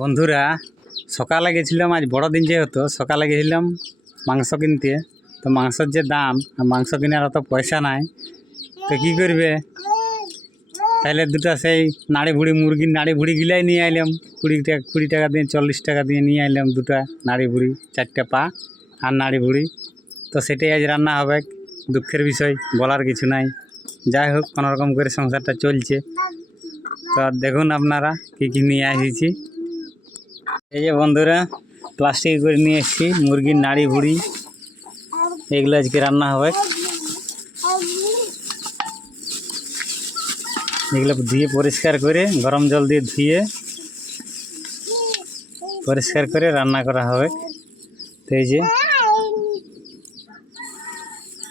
বন্ধুরা, সকালে গেছিলাম, আজ বড়দিন যেহেতু সকালে গেছিলাম মাংস কিনতে। তো মাংসের যে দাম, মাংস কেনার অত পয়সা নাই, তো কী করবে, তাহলে দুটো সেই নাড়ি ভুড়ি, মুরগির নাড়ি ভুড়ি গিলাই নিয়ে আইলাম। 20 টাকা দিয়ে, 40 টাকা দিয়ে নিয়ে আইলাম দুটা নাড়ি ভুড়ি, 4টে পা আর নাড়ি ভুড়ি। তো সেটাই আজ রান্না হবে। দুঃখের বিষয়, বলার কিছু নাই। যাই হোক, কোনোরকম করে সংসারটা চলছে। তো দেখুন আপনারা কী কী নিয়ে এসেছি। এই যে বন্ধুরা, প্লাস্টিক করে নিয়ে এসেছি মুরগির নাড়ি ভুড়ি, এগুলো আজকে রান্না হবে। এগুলো ধুয়ে পরিষ্কার করে, গরম জল দিয়ে ধুয়ে পরিষ্কার করে রান্না করা হবে। তো এই যে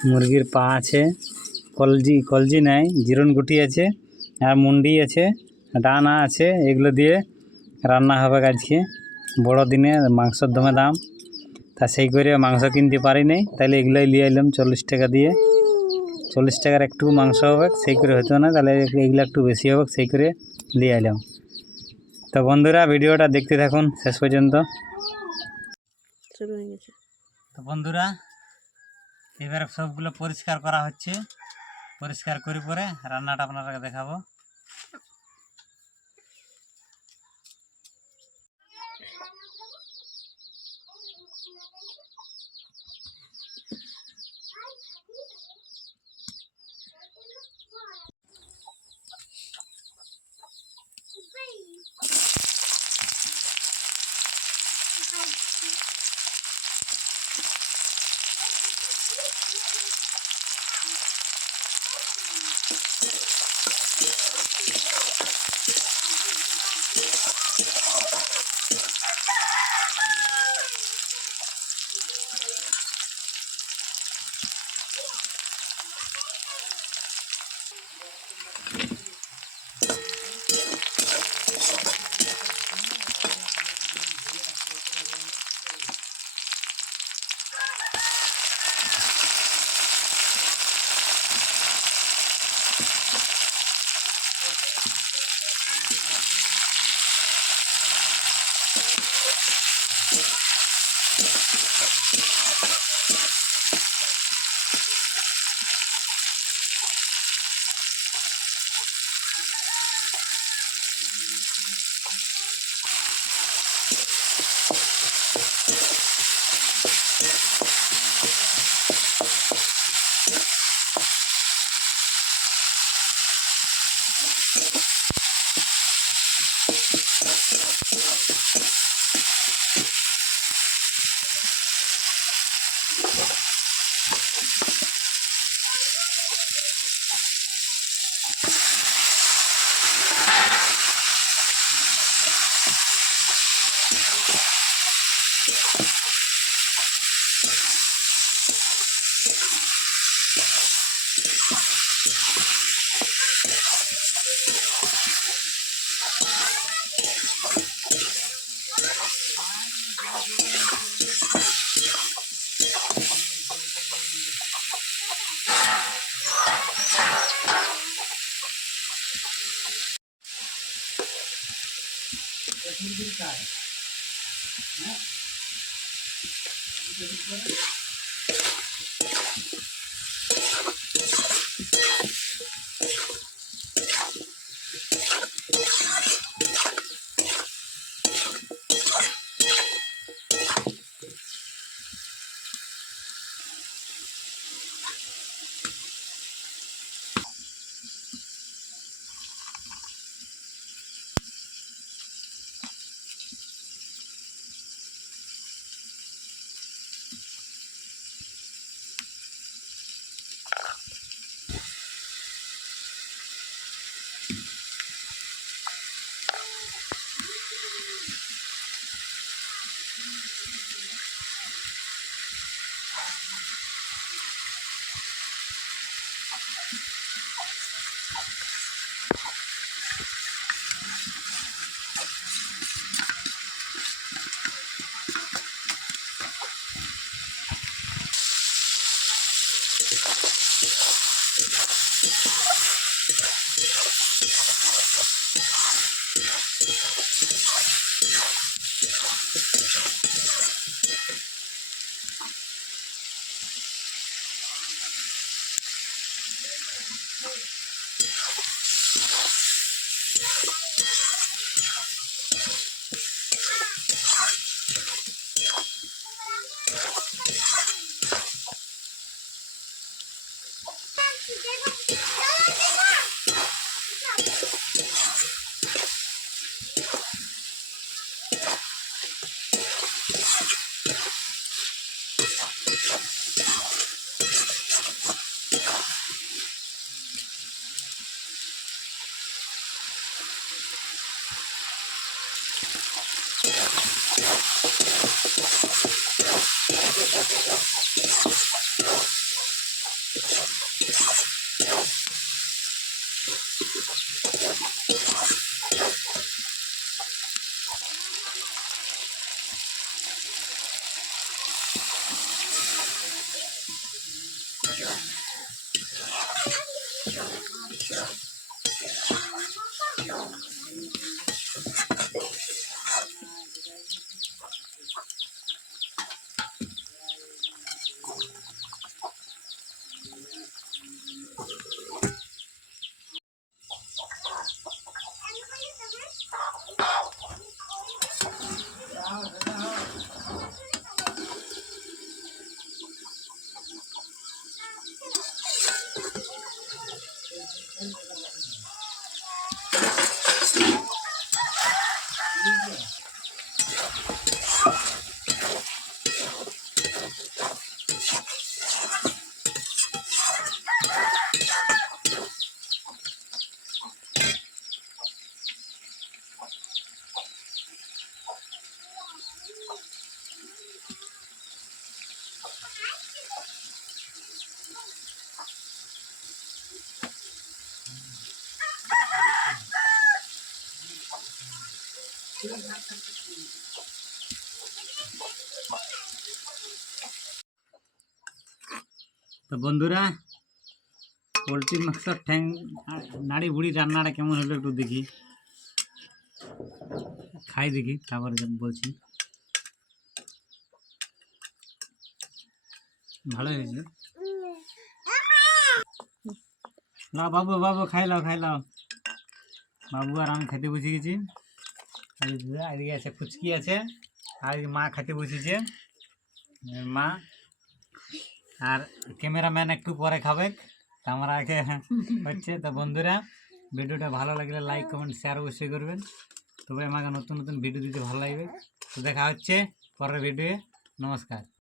মুরগির পা আছে, কলজি নাই, জিরন গুটি আছে, আর মুন্ডি আছে, ডানা আছে, এগুলো দিয়ে রান্না হবে আজকে। বড়দিনে মাংসের দমে দাম, তা সেই করে মাংস কিনতে পারি নাই, তাহলে এগুলোই নিয়ে এলাম 40 টাকা দিয়ে। 40 টাকার একটু মাংস হবে, সেই করে হতো না, তাহলে এগুলো একটু বেশি হবে, সেই করে নিয়ে এলাম। তো বন্ধুরা, ভিডিওটা দেখতে থাকুন শেষ পর্যন্ত। তো বন্ধুরা, এবারে সবগুলো পরিষ্কার করা হচ্ছে। পরিষ্কার করে পরে রান্নাটা আপনারা দেখাবো। তো বন্ধুরা, পোলট্রির মাংসর ঠ্যাং নাড়ি বুড়ি রান্নাটা কেমন হলো একটু দেখি, খাই দেখি, তারপরে বলছি। ভালোই হয়েছে। না বাবু বাবু খাই লাও খাই লাও। বাবু আর আমি খেতে বসে গেছি। এদিকে আছে ফুচকি আছে, আর মা খেতে বসেছে মা। আর ক্যামেরাম্যান একটু পরে খাবে, আমরা আগে হচ্ছে। তো বন্ধুরা, ভিডিওটা ভালো লাগলে লাইক কমেন্ট শেয়ার অবশ্যই করবেন। তবে আমাকে নতুন নতুন ভিডিও দিতে ভালো লাগবে। তো দেখা হচ্ছে পরের ভিডিওয়ে। নমস্কার।